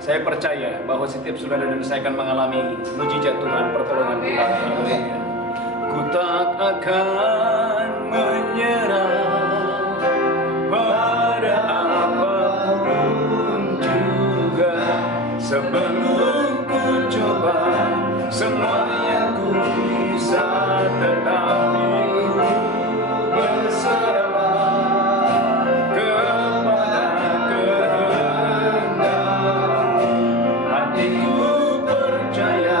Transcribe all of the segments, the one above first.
Saya percaya bahwa setiap saudara dan saya akan mengalami mujizat Tuhan, pertolongan Tuhan. Ku tak akan menyerah pada apapun juga, sebelum ku coba semua yang ku bisa, tetapi ku berserah kepada kehendak-Mu. Hatiku percaya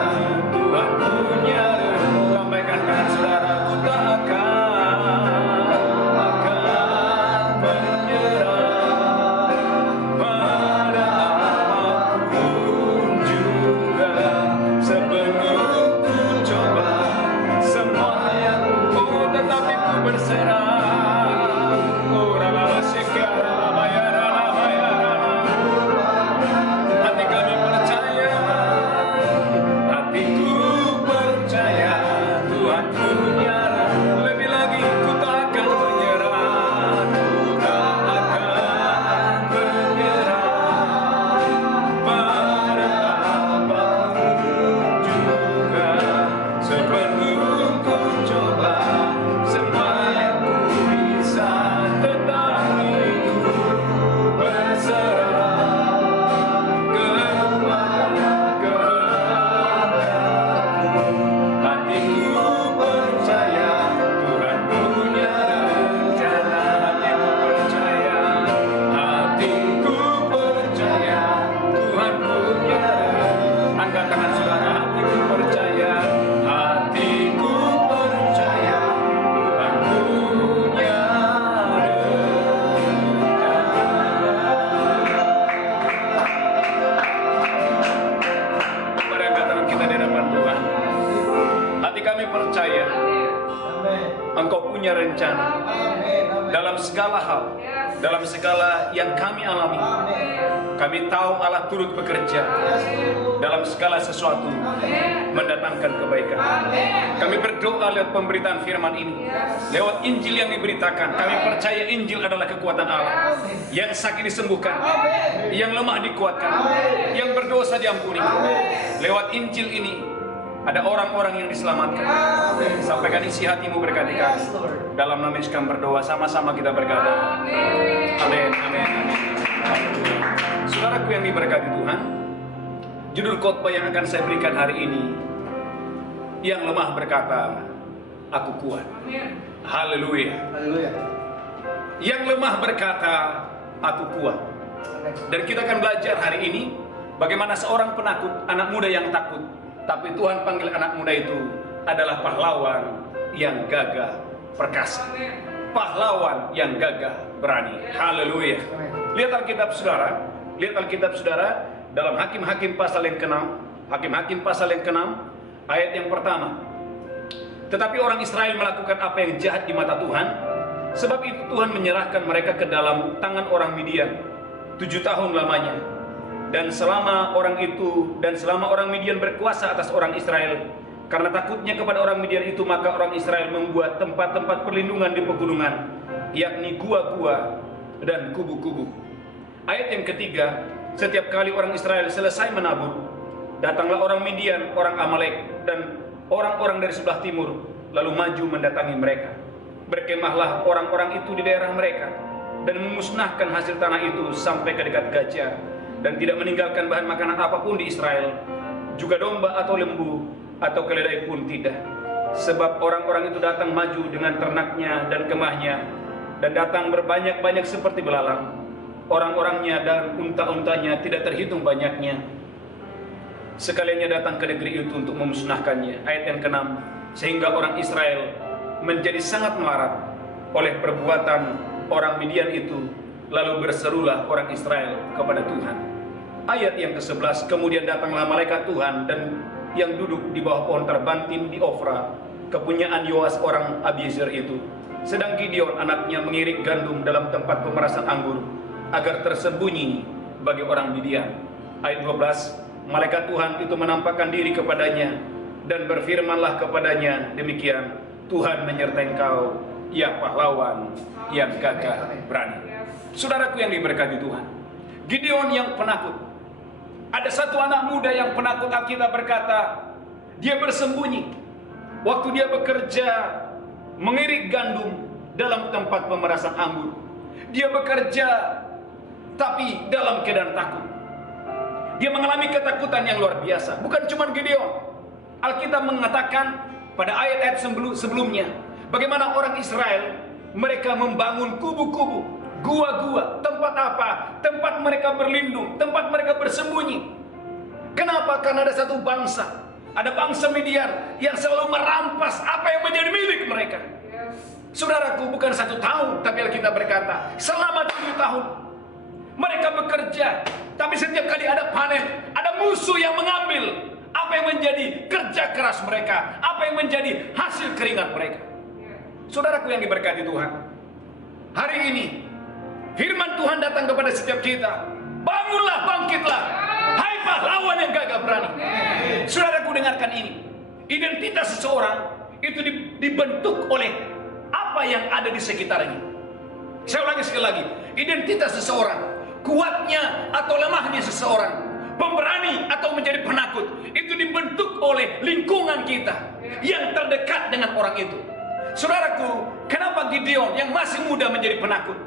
Tuhan punya rencana. Lambaikan tangan saudara. Ku tak akan menyerah pada apapun juga, sebelum ku coba semua yang ku, tetapi ku berserah. Oh, rala sekara bayara bayara. Hati kami percaya, hatiku percaya Tuhan punya rencana. Lebih lagi ku tak akan menyerah, ku tak akan menyerah pada apapun juga, sebelum ku coba semua yang ku bisa, tetapi ku berserah kepada kehendak-Mu. Hatiku percaya Tuhan punya rencana. Hatiku percaya, hatiku percaya Tuhan punya rencana. Angkat tangan saudara. Hatiku percaya, hatiku percaya Tuhan punya rencana. Mari angkat tangan kita di hadapan Tuhan. Hati kami percaya Engkau punya rencana dalam segala hal, dalam segala yang kami alami. Kami tahu Allah turut bekerja dalam segala sesuatu, mendatangkan kebaikan. Kami berdoa lewat pemberitaan firman ini, lewat Injil yang diberitakan. Kami percaya Injil adalah kekuatan Allah. Yang sakit disembuhkan, yang lemah dikuatkan, yang berdosa diampuni. Lewat Injil ini ada orang-orang yang diselamatkan. Sampaikan isi hatimu berkati kami. Dalam nama Yesus kami berdoa, sama-sama kita berkata amin, amin, amin. Saudaraku yang diberkati Tuhan, judul khotbah yang akan saya berikan hari ini, yang lemah berkata, aku kuat. Haleluya. Yang lemah berkata, aku kuat. Dan kita akan belajar hari ini bagaimana seorang penakut, anak muda yang takut, tapi Tuhan panggil anak muda itu adalah pahlawan yang gagah perkasa. Pahlawan yang gagah berani. Haleluya. Lihat Alkitab saudara. Lihat Alkitab saudara dalam Hakim-Hakim pasal yang ke-6. Hakim-Hakim pasal yang ke-6 ayat yang pertama. Tetapi orang Israel melakukan apa yang jahat di mata Tuhan, sebab itu Tuhan menyerahkan mereka ke dalam tangan orang Midian 7 tahun lamanya. Dan selama orang Midian berkuasa atas orang Israel, karena takutnya kepada orang Midian itu, maka orang Israel membuat tempat-tempat perlindungan di pegunungan, yakni gua-gua dan kubu-kubu. Ayat yang ketiga, setiap kali orang Israel selesai menabur, datanglah orang Midian, orang Amalek, dan orang-orang dari sebelah timur, lalu maju mendatangi mereka. Berkemahlah orang-orang itu di daerah mereka, dan memusnahkan hasil tanah itu sampai ke dekat gajah, dan tidak meninggalkan bahan makanan apapun di Israel, juga domba atau lembu atau keledai pun tidak. Sebab orang-orang itu datang maju dengan ternaknya dan kemahnya, dan datang berbanyak-banyak seperti belalang. Orang-orangnya dan unta-untanya tidak terhitung banyaknya. Sekaliannya datang ke negeri itu untuk memusnahkannya. Ayat yang ke-6, sehingga orang Israel menjadi sangat melarat oleh perbuatan orang Midian itu. Lalu berserulah orang Israel kepada Tuhan. Ayat yang ke-11, kemudian datanglah malaikat Tuhan dan yang duduk di bawah pohon terbantin di Ofra, kepunyaan Yoas orang Abiezer itu. Sedang Gideon anaknya mengirik gandum dalam tempat pemerasan anggur, agar tersembunyi bagi orang Midian. Ayat 12, malaikat Tuhan itu menampakkan diri kepadanya dan berfirmanlah kepadanya demikian, Tuhan menyertai engkau, ya pahlawan yang gagah berani. Saudaraku yang diberkati Tuhan, Gideon yang penakut, Ada satu anak muda yang penakut, Alkitab berkata, dia bersembunyi waktu dia bekerja mengirik gandum dalam tempat pemerasan anggur. Dia bekerja tapi dalam keadaan takut. Dia mengalami ketakutan yang luar biasa. Bukan cuma Gideon. Alkitab mengatakan pada ayat-ayat sebelumnya, bagaimana orang Israel mereka membangun kubu-kubu, gua-gua, tempat apa? Tempat mereka berlindung, tempat mereka bersembunyi. Kenapa? Karena ada satu bangsa, ada bangsa Midian yang selalu merampas apa yang menjadi milik mereka. Saudaraku, bukan 1 tahun, tapi Alkitab berkata selama 7 tahun mereka bekerja, tapi setiap kali ada panen, ada musuh yang mengambil apa yang menjadi kerja keras mereka, apa yang menjadi hasil keringat mereka. Saudaraku yang diberkati Tuhan, hari ini firman Tuhan datang kepada setiap kita. Bangunlah, bangkitlah, hai pahlawan yang gagah berani. Saudaraku, dengarkan ini. Identitas seseorang itu dibentuk oleh apa yang ada di sekitarnya. Saya ulangi sekali lagi. Identitas seseorang, kuatnya atau lemahnya seseorang, pemberani atau menjadi penakut, itu dibentuk oleh lingkungan kita yang terdekat dengan orang itu. Saudaraku, kenapa Gideon yang masih muda menjadi penakut?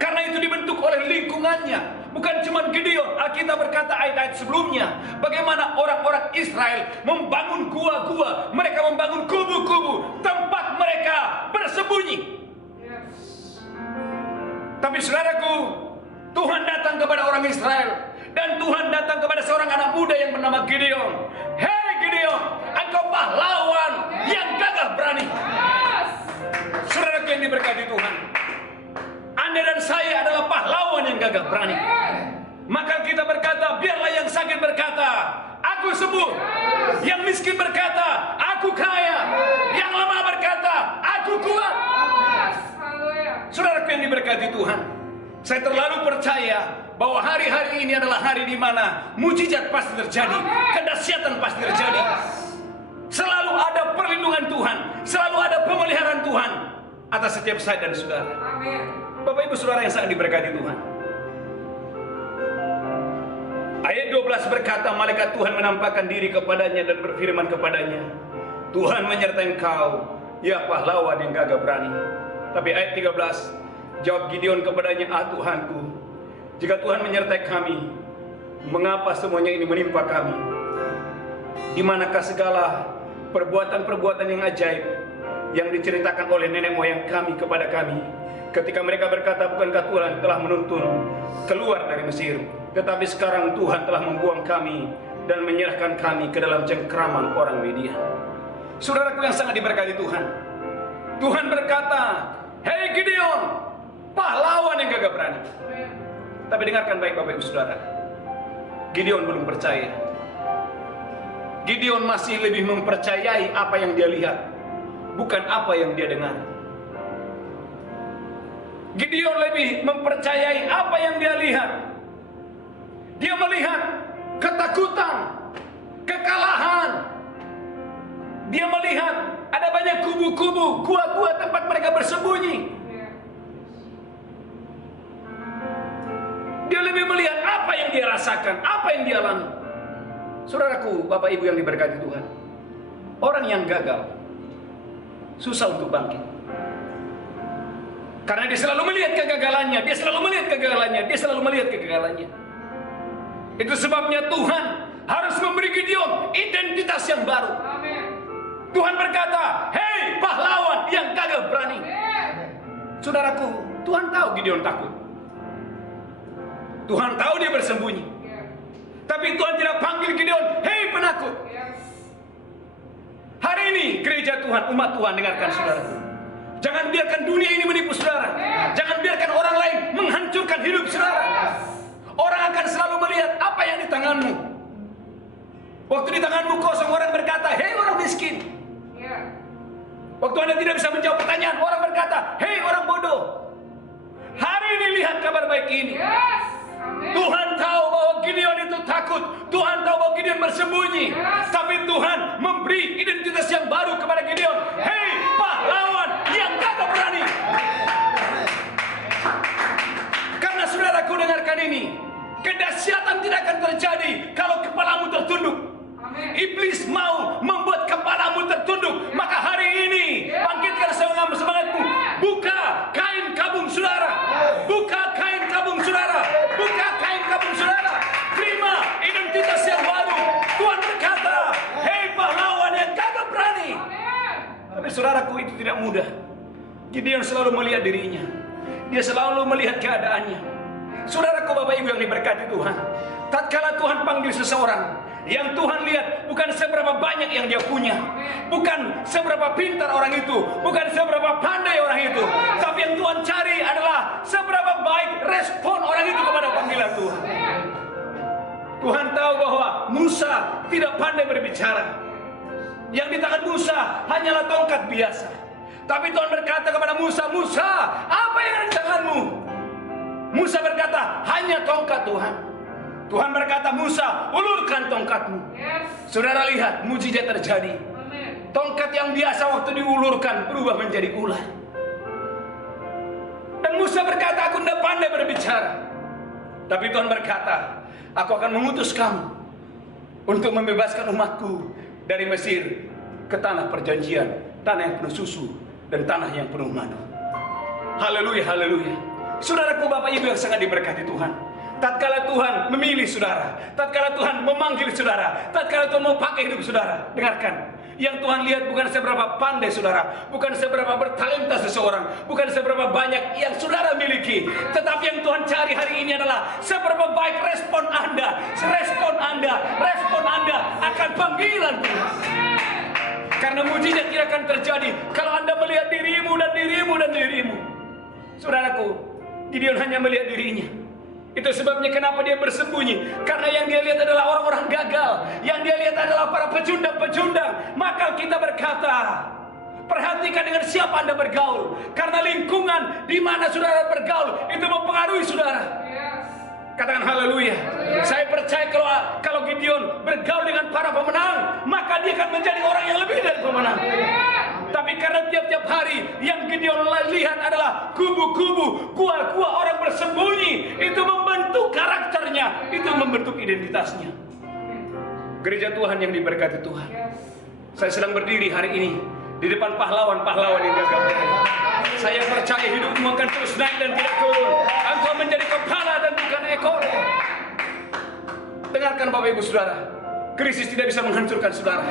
Karena itu dibentuk oleh lingkungannya. Bukan cuma Gideon, Alkitab berkata ayat-ayat sebelumnya, bagaimana orang-orang Israel membangun gua-gua, mereka membangun kubu-kubu, tempat mereka bersembunyi. Tapi saudaraku, Tuhan datang kepada orang Israel, dan Tuhan datang kepada seorang anak muda yang bernama Gideon. Hei Gideon, engkau pahlawan yang gagah berani. Saudaraku yang diberkati Tuhan, Anda dan saya adalah pahlawan yang gagah berani. Maka kita berkata, biarlah yang sakit berkata, aku sembuh. Yang miskin berkata, aku kaya. Yang lemah berkata, aku kuat. Saudaraku yang diberkati Tuhan, saya terlalu percaya bahwa hari-hari ini adalah hari di mana mujizat pasti terjadi, kedahsyatan pasti terjadi. Selalu ada perlindungan Tuhan, selalu ada pemeliharaan Tuhan atas setiap saya dan saudara. Bapak Ibu Saudara yang sangat diberkati Tuhan, ayat 12 berkata, malaikat Tuhan menampakkan diri kepadanya dan berfirman kepadanya, Tuhan menyertai engkau, ya pahlawan yang gagah berani. Tapi ayat 13, jawab Gideon kepadanya, Tuhanku, jika Tuhan menyertai kami, mengapa semuanya ini menimpa kami? Di manakah segala perbuatan-perbuatan yang ajaib yang diceritakan oleh nenek moyang kami kepada kami, ketika mereka berkata, bukankah Tuhan telah menuntun keluar dari Mesir? Tetapi sekarang Tuhan telah membuang kami dan menyerahkan kami ke dalam cengkraman orang Midian. Saudaraku yang sangat diberkati Tuhan, Tuhan berkata, hei Gideon, pahlawan yang gagah berani. Tapi dengarkan baik Bapak Ibu Saudara, Gideon belum percaya. Gideon masih lebih mempercayai apa yang dia lihat, bukan apa yang dia dengar. Gideon lebih mempercayai apa yang dia lihat. Dia melihat ketakutan, kekalahan. Dia melihat ada banyak kubu-kubu, gua-gua tempat mereka bersembunyi. Dia lebih melihat apa yang dia rasakan, apa yang dia alami. Saudaraku, Bapak Ibu yang diberkati Tuhan, orang yang gagal susah untuk bangkit. Karena dia selalu melihat kegagalannya, dia selalu melihat kegagalannya, dia selalu melihat kegagalannya. Itu sebabnya Tuhan harus memberi Gideon identitas yang baru. Tuhan berkata, hei pahlawan yang gagah berani. Saudaraku, Tuhan tahu Gideon takut. Tuhan tahu dia bersembunyi. Tapi Tuhan tidak panggil Gideon, hei penakut. Hari ini gereja Tuhan, umat Tuhan, dengarkan saudaraku. Jangan biarkan dunia ini menipu saudara. Jangan biarkan orang lain menghancurkan hidup saudara. Orang akan selalu melihat apa yang di tanganmu. Waktu di tanganmu kosong, orang berkata, hei orang miskin. Waktu Anda tidak bisa menjawab pertanyaan, orang berkata, hei orang bodoh. Hari ini lihat kabar baik ini. Tuhan tahu bahwa Gideon itu takut. Tuhan tahu bahwa Gideon bersembunyi. Tapi Tuhan memberi identitas yang baru kepada Gideon. Hei pahlawan yang gagah berani. Karena saudaraku dengarkan ini, kedahsyatan tidak akan terjadi saudaraku, itu tidak mudah. Gideon selalu melihat dirinya. Dia selalu melihat keadaannya. Saudaraku, Bapak Ibu yang diberkati Tuhan, tatkala Tuhan panggil seseorang, yang Tuhan lihat bukan seberapa banyak yang dia punya, bukan seberapa pintar orang itu, bukan seberapa pandai orang itu, tapi yang Tuhan cari adalah seberapa baik respon orang itu kepada panggilan Tuhan. Tuhan tahu bahwa Musa tidak pandai berbicara. Yang di tangan Musa hanyalah tongkat biasa. Tapi Tuhan berkata kepada Musa, "Musa, apa yang ada di tanganmu?" Musa berkata, "Hanya tongkat, Tuhan." Tuhan berkata, "Musa, ulurkan tongkatmu." Saudara lihat, mujizat terjadi. Tongkat yang biasa waktu diulurkan berubah menjadi ular. Dan Musa berkata, "Aku tidak pandai berbicara." Tapi Tuhan berkata, "Aku akan mengutus kamu untuk membebaskan umatku dari Mesir ke tanah perjanjian, tanah yang penuh susu dan tanah yang penuh madu." Haleluya, haleluya. Saudaraku, Bapak Ibu yang sangat diberkati Tuhan, tatkala Tuhan memilih saudara, tatkala Tuhan memanggil saudara, tatkala Tuhan mau pakai hidup saudara, dengarkan, yang Tuhan lihat bukan seberapa pandai saudara, bukan seberapa bertalenta seseorang, bukan seberapa banyak yang saudara miliki, tetapi yang Tuhan cari hari ini adalah seberapa baik respon Anda, respon Anda akan panggilan Tuhan. Karena mujizat tidak akan terjadi kalau Anda melihat dirimu dan dirimu dan dirimu. Saudaraku, Gideon hanya melihat dirinya. Itu sebabnya kenapa dia bersembunyi. Karena yang dia lihat adalah orang-orang gagal. Yang dia lihat adalah para pecundang-pecundang. Maka kita berkata, perhatikan dengan siapa Anda bergaul. Karena lingkungan di mana saudara bergaul itu mempengaruhi saudara. Katakan haleluya. Saya percaya kalau Gideon bergaul dengan para pemenang, maka dia akan menjadi orang yang lebih dari pemenang. Tapi karena tiap-tiap hari yang Gideon lihat adalah kubu-kubu, gua-gua orang bersembunyi, itu membentuk karakternya, itu membentuk identitasnya. Gereja Tuhan yang diberkati Tuhan, saya sedang berdiri hari ini di depan pahlawan-pahlawan yang gagal. Saya percaya hidupmu akan terus naik dan tidak turun. Engkau menjadi kepala dan bukan ekor. Dengarkan Bapak Ibu Saudara, krisis tidak bisa menghancurkan saudara.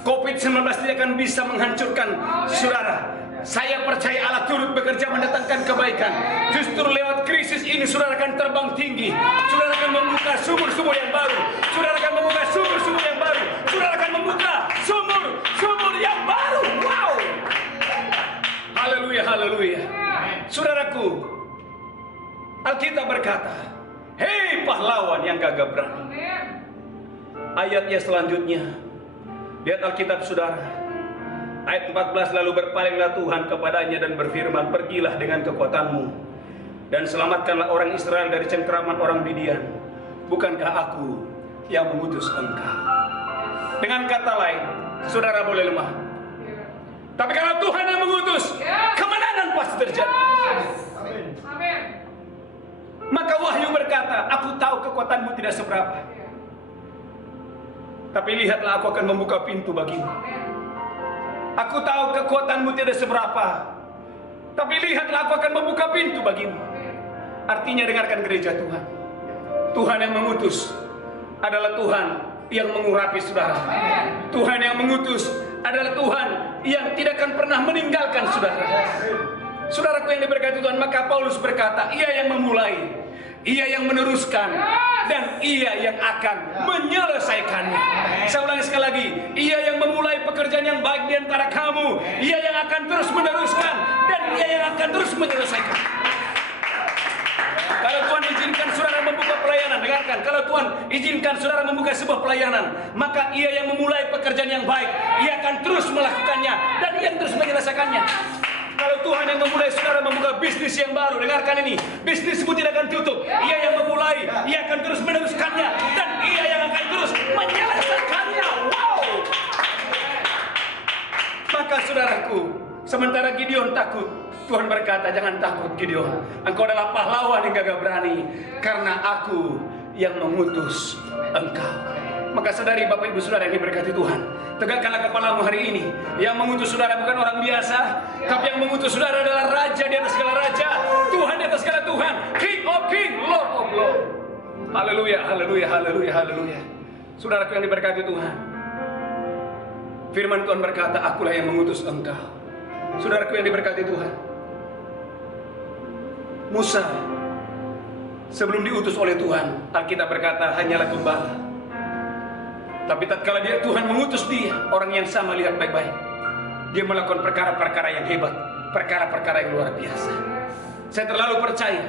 COVID-19 tidak akan bisa menghancurkan saudara. Saya percaya Allah turut bekerja mendatangkan kebaikan. Justru lewat krisis ini saudara akan terbang tinggi. Saudara akan membuka sumur-sumur yang baru. Saudara akan membuka sumur-sumur yang baru. Saudara akan membuka sumur-sumur yang baru. Wow. Haleluya, haleluya. Saudaraku, Alkitab berkata, "Hei pahlawan yang gagah berani." Ayatnya selanjutnya, lihat Alkitab saudara, ayat 14, "Lalu berpalinglah Tuhan kepadanya dan berfirman, pergilah dengan kekuatanmu dan selamatkanlah orang Israel dari cengkeraman orang Midian. Bukankah aku yang mengutus engkau?" Dengan kata lain, saudara boleh lemah, tapi kalau Tuhan yang mengutus, kemenangan pasti terjadi. Maka Wahyu berkata, "Aku tahu kekuatanmu tidak seberapa, tapi lihatlah aku akan membuka pintu bagimu. Aku tahu kekuatanmu tidak seberapa, tapi lihatlah aku akan membuka pintu bagimu." Artinya dengarkan gereja Tuhan, Tuhan yang mengutus adalah Tuhan yang mengurapi saudara. Tuhan yang mengutus adalah Tuhan yang tidak akan pernah meninggalkan saudara. Saudaraku yang diberkati Tuhan, maka Paulus berkata, Ia yang memulai, Ia yang meneruskan, dan Ia yang akan menyelesaikannya. Saya ulangi sekali lagi, Ia yang memulai pekerjaan yang baik di antara kamu, Ia yang akan terus meneruskan, dan Ia yang akan terus menyelesaikan. Kalau Tuhan izinkan saudara membuka pelayanan, dengarkan, kalau Tuhan izinkan saudara membuka sebuah pelayanan, maka Ia yang memulai pekerjaan yang baik, Ia akan terus melakukannya, dan Ia yang terus menyelesaikannya. Kalau Tuhan yang memulai saudara membuka bisnis yang baru, dengarkan ini, bisnismu tidak akan tutup. Ia yang memulai, Ia akan terus meneruskannya, dan Ia yang akan terus menyelesaikannya. Wow! Maka saudaraku, sementara Gideon takut, Tuhan berkata, "Jangan takut Gideon, engkau adalah pahlawan yang gagah berani, karena aku yang mengutus engkau." Maka sadari Bapak Ibu Saudara yang diberkati Tuhan, tegakkanlah kepalamu hari ini. Yang mengutus saudara bukan orang biasa, tapi yang mengutus saudara adalah Raja di atas segala raja, Tuhan di atas segala Tuhan, King of King, Lord of Lord. Haleluya, haleluya, haleluya, haleluya. Saudaraku yang diberkati Tuhan, Firman Tuhan berkata, akulah yang mengutus engkau. Saudaraku yang diberkati Tuhan, Musa sebelum diutus oleh Tuhan, Alkitab berkata hanyalah gembala. Tapi tatkala Tuhan mengutus dia, orang yang sama, lihat baik-baik, dia melakukan perkara-perkara yang hebat, perkara-perkara yang luar biasa. Saya terlalu percaya,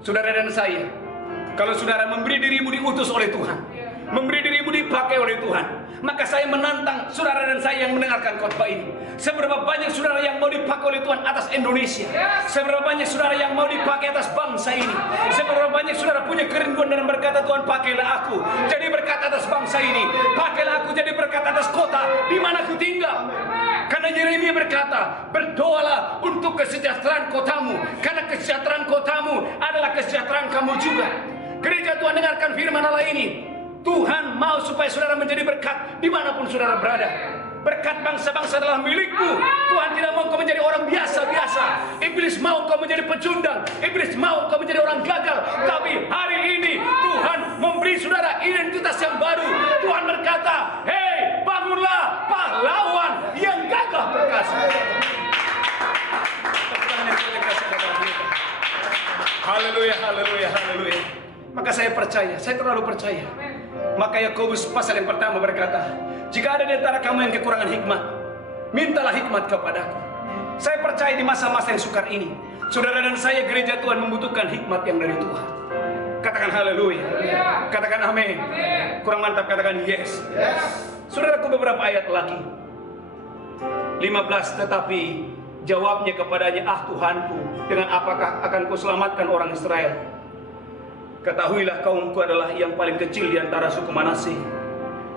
saudara dan saya, kalau saudara memberi dirimu diutus oleh Tuhan, memberi dirimu dipakai oleh Tuhan, maka saya menantang saudara dan saya yang mendengarkan khotbah ini. Seberapa banyak saudara yang mau dipakai oleh Tuhan atas Indonesia? Seberapa banyak saudara yang mau dipakai atas bangsa ini? Seberapa banyak saudara punya kerinduan dan berkata, Tuhan pakailah aku jadi berkat atas bangsa ini, pakailah aku jadi berkat atas kota di mana aku tinggal. Karena Yeremia berkata, berdoalah untuk kesejahteraan kotamu, karena kesejahteraan kotamu adalah kesejahteraan kamu juga. Gereja Tuhan, dengarkan firman Allah ini. Tuhan mau supaya saudara menjadi berkat dimanapun saudara berada. Berkat bangsa-bangsa adalah milikmu. Tuhan tidak mau kau menjadi orang biasa-biasa. Iblis mau kau menjadi pecundang, iblis mau kau menjadi orang gagal. Tapi hari ini Tuhan memberi saudara identitas yang baru. Tuhan berkata, hei, bangunlah pahlawan yang gagah perkasa. Haleluya, haleluya, haleluya. Maka saya percaya, saya terlalu percaya. Maka Yakobus pasal yang pertama berkata, jika ada di antara kamu yang kekurangan hikmat, mintalah hikmat kepadaku. Saya percaya di masa-masa yang sukar ini, saudara dan saya gereja Tuhan membutuhkan hikmat yang dari Tuhan. Katakan haleluya, katakan amin. Kurang mantap katakan yes. Saudaraku, beberapa ayat lagi 15, tetapi jawabnya kepadanya, ah Tuhanku, dengan apakah akan kuselamatkan orang Israel? Ketahuilah kaumku adalah yang paling kecil di antara suku Manasye,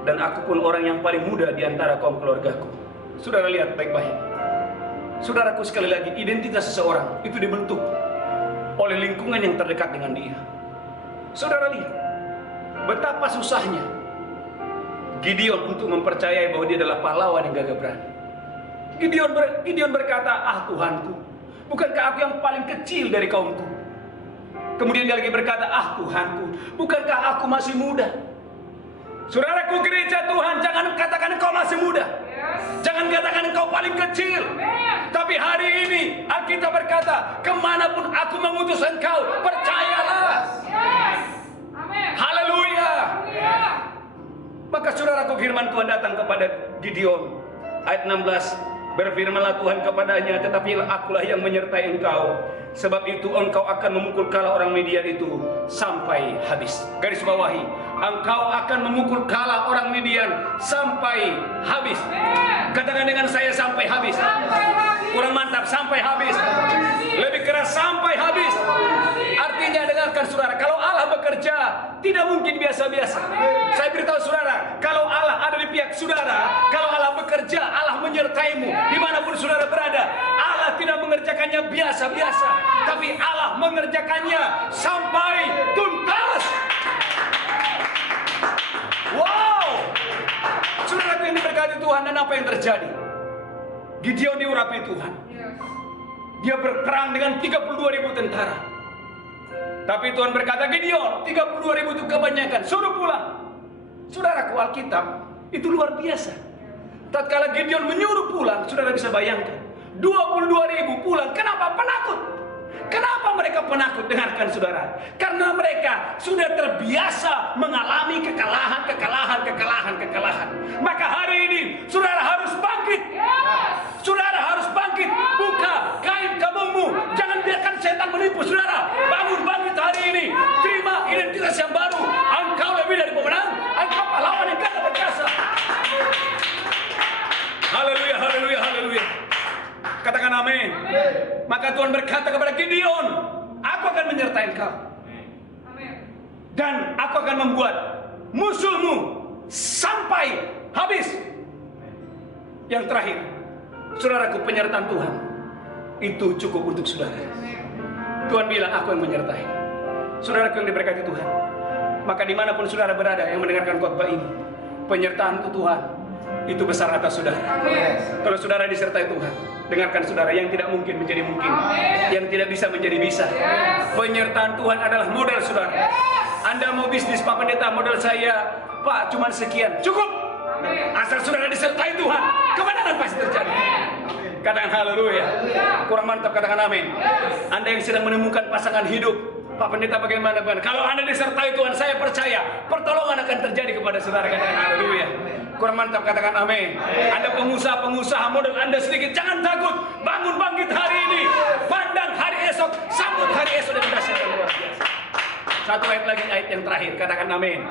dan aku pun orang yang paling muda di antara kaum keluargaku. Saudara lihat baik-baik. Saudaraku, sekali lagi, identitas seseorang itu dibentuk oleh lingkungan yang terdekat dengan dia. Saudara lihat betapa susahnya Gideon untuk mempercayai bahwa dia adalah pahlawan yang gagah berani. Gideon berkata, ah Tuhanku, bukankah aku yang paling kecil dari kaumku? Kemudian dia lagi berkata, ah Tuhanku, bukankah aku masih muda? Saudaraku, gereja Tuhan, jangan katakan engkau masih muda, jangan katakan engkau paling kecil. Tapi hari ini Alkitab berkata, kemanapun aku mengutus engkau, percayalah. Haleluya. Maka saudaraku, firman Tuhan datang kepada Gideon. Ayat 16, berfirmanlah Tuhan kepadanya, tetapi akulah yang menyertai engkau, sebab itu engkau akan memukul kala orang Midian itu sampai habis. Garis bawahi, engkau akan memukul kala orang Midian sampai habis. Katakan dengan saya, sampai habis. Kurang mantap, sampai habis. Lebih keras, sampai habis. Artinya, dengarkan saudara, kalau Allah bekerja tidak mungkin biasa-biasa. Saya beritahu saudara, kalau Allah ada di pihak saudara, kalau Allah bekerja, Allah menyertaimu dimanapun saudara berada. Allah tidak mengerjakannya biasa-biasa, tapi Allah mengerjakannya sampai tuntas. Wow, saudara yang diberkati Tuhan, dan apa yang terjadi? Gideon diurapi Tuhan. Dia berperang dengan 32.000 tentara. Tapi Tuhan berkata, Gideon, 32.000 itu kebanyakan, suruh pulang. Saudaraku, Alkitab itu luar biasa. Tatkala Gideon menyuruh pulang, saudara bisa bayangkan, 22.000 pulang. Kenapa? Penakut. Kenapa mereka penakut? Dengarkan saudara, karena mereka sudah terbiasa mengalami kekalahan. Maka hari ini saudara harus bangkit. Saudara harus bangkit. Buka kain kabungmu. Jangan biarkan setan menipu saudara. Bangun, bangkit hari ini. Terima identitas yang baru. Engkau lebih dari pemenang. Engkau pahlawan yang gagah perkasa. Haleluya, haleluya, haleluya. Katakan amin. Maka Tuhan berkata kepada Gideon, aku akan menyertai engkau, dan aku akan membuat musuhmu sampai habis. Yang terakhir, saudaraku, penyertaan Tuhan itu cukup untuk saudara. Tuhan bilang, aku yang menyertai. Saudaraku yang diberkati Tuhan, maka dimanapun saudara berada yang mendengarkan khotbah ini, penyertaan Tuhan itu besar atas saudara. Kalau saudara disertai Tuhan, dengarkan saudara, yang tidak mungkin menjadi mungkin, yang tidak bisa menjadi bisa. Penyertaan Tuhan adalah modal saudara. Anda mau bisnis, Pak Pendeta, modal saya, Pak, cuma sekian. Cukup. Asal saudara disertai Tuhan, kemenangan pasti terjadi. Katakan haleluya. Kurang mantap, katakan amin. Anda yang sedang menemukan pasangan hidup, Pak Pendeta bagaimana? Kalau Anda disertai Tuhan, saya percaya pertolongan akan terjadi kepada saudara. Katakan haleluya. Kurang mantap, katakan amin. Anda pengusaha modal Anda sedikit, jangan takut. Bangun bangkit hari ini, pandang hari esok, sambut hari esok dengan dahsyat yang luar biasa. Satu ayat lagi, ayat yang terakhir, katakan amin.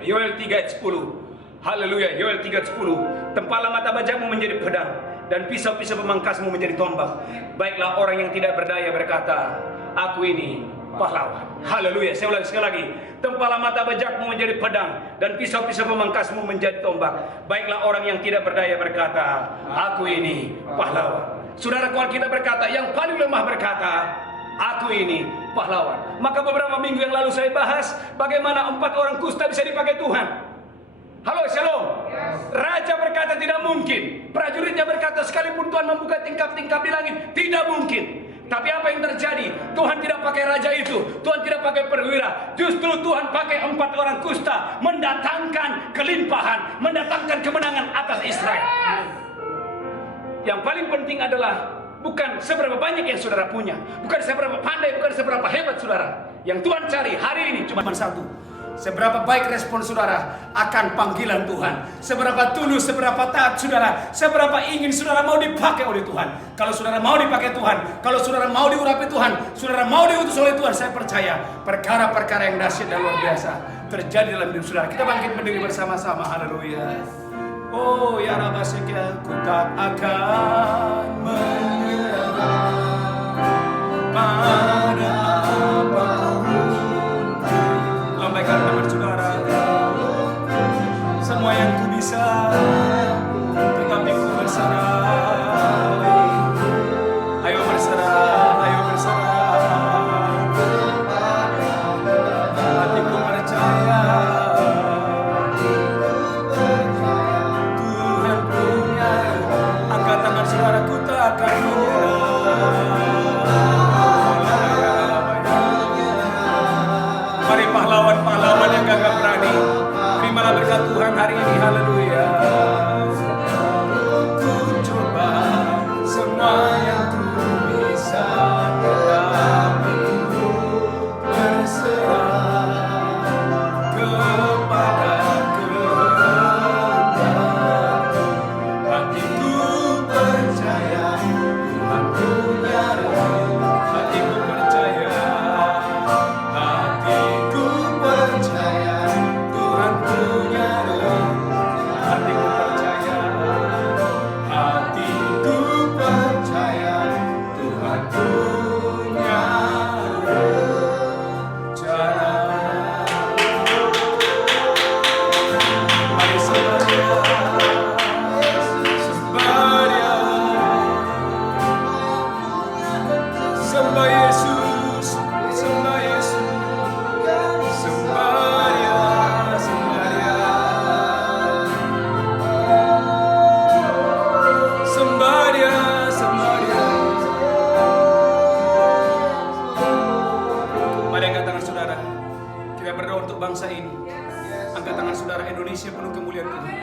Yoel 3 ayat 10. Haleluya. Yoel 3:10. Tempalah mata bajakmu menjadi pedang, dan pisau-pisau pemangkasmu menjadi tombak. Baiklah orang yang tidak berdaya berkata, aku ini pahlawan. Haleluya. Saya ulangi sekali lagi. Tempalah mata bajakmu menjadi pedang, dan pisau-pisau pemangkasmu menjadi tombak. Baiklah orang yang tidak berdaya berkata, aku ini pahlawan. Saudara kuat kita berkata, yang paling lemah berkata, aku ini pahlawan. Maka beberapa minggu yang lalu saya bahas bagaimana 4 orang kusta bisa dipakai Tuhan. Halo, shalom. Raja berkata tidak mungkin. Prajuritnya berkata sekalipun Tuhan membuka tingkap-tingkap di langit, tidak mungkin. Tapi apa yang terjadi? Tuhan tidak pakai raja itu. Tuhan tidak pakai perwira. Justru Tuhan pakai 4 orang kusta, mendatangkan kelimpahan, mendatangkan kemenangan atas Israel. Yang paling penting adalah bukan seberapa banyak yang saudara punya, bukan seberapa pandai, bukan seberapa hebat saudara. Yang Tuhan cari hari ini cuma satu. Seberapa baik respon saudara akan panggilan Tuhan. Seberapa tulus, seberapa taat saudara. Seberapa ingin saudara mau dipakai oleh Tuhan. Kalau saudara mau dipakai Tuhan, kalau saudara mau diurapi Tuhan, saudara mau diutus oleh Tuhan, saya percaya perkara-perkara yang dahsyat dan luar biasa terjadi dalam hidup saudara. Kita bangkit berdiri bersama-sama. Haleluya. Oh ya Rabasika, ku tak akan menyerah pada apapun. Lambaikan tangan saudara. Semua yang ku bisa, tetapi ku berserah. Ayo berserah, ayo berserah. Hatiku percaya Tuhan punya. Angkat tangan saudara, ku tak akan menyerah. Mari pahlawan-pahlawan yang gagah berani, terimalah berkat Tuhan hari ini. Haleluya. Ku coba semua yang ku bisa, tetapi ku berserah kepada kehendak. Hatiku percaya Tuhan punya rencana. Hatiku percaya. Bangsa ini, angkat tangan saudara. Indonesia penuh kemuliaan Tuhan.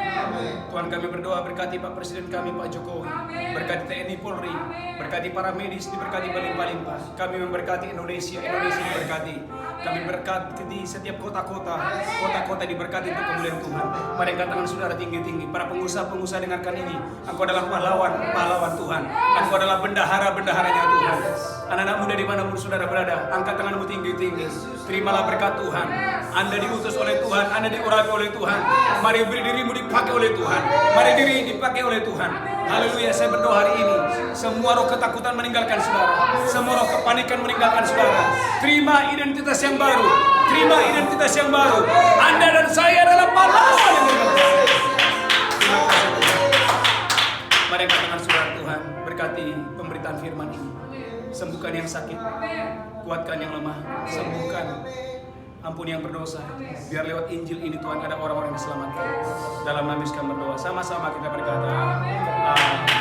Tuhan, kami berdoa berkati Pak Presiden kami Pak Jokowi, berkati TNI Polri, berkati para medis, diberkati berlimpah-limpah. Kami memberkati Indonesia, Indonesia diberkati. Kami berkati setiap kota-kota diberkati untuk kemuliaan Tuhan. Mari angkat tangan saudara tinggi-tinggi. Para pengusaha-pengusaha dengarkan ini. Engkau adalah pahlawan Tuhan. Engkau adalah bendahara-bendaharanya Tuhan. Anak-anak muda dimanapun saudara berada, angkat tanganmu tinggi-tinggi. Terimalah berkat Tuhan. Anda diutus oleh Tuhan, Anda diurapi oleh Tuhan. Mari beri dirimu dipakai oleh Tuhan. Mari diri dipakai oleh Tuhan. Haleluya. Saya berdoa hari ini, semua roh ketakutan meninggalkan saudara, semua roh kepanikan meninggalkan saudara. Terima identitas yang baru. Terima identitas yang baru. Anda dan saya adalah pahlawan yang berkat. Terima kasih Tuhan. Mari angkat tangan saudara. Tuhan berkati pemberitaan firman ini. Sembuhkan yang sakit, kuatkan yang lemah, sembuhkan, ampuni yang berdosa. Biar lewat Injil ini Tuhan ada orang-orang yang diselamatkan. Dalam nama Yesus kami berdoa. Sama-sama kita berkata, amin.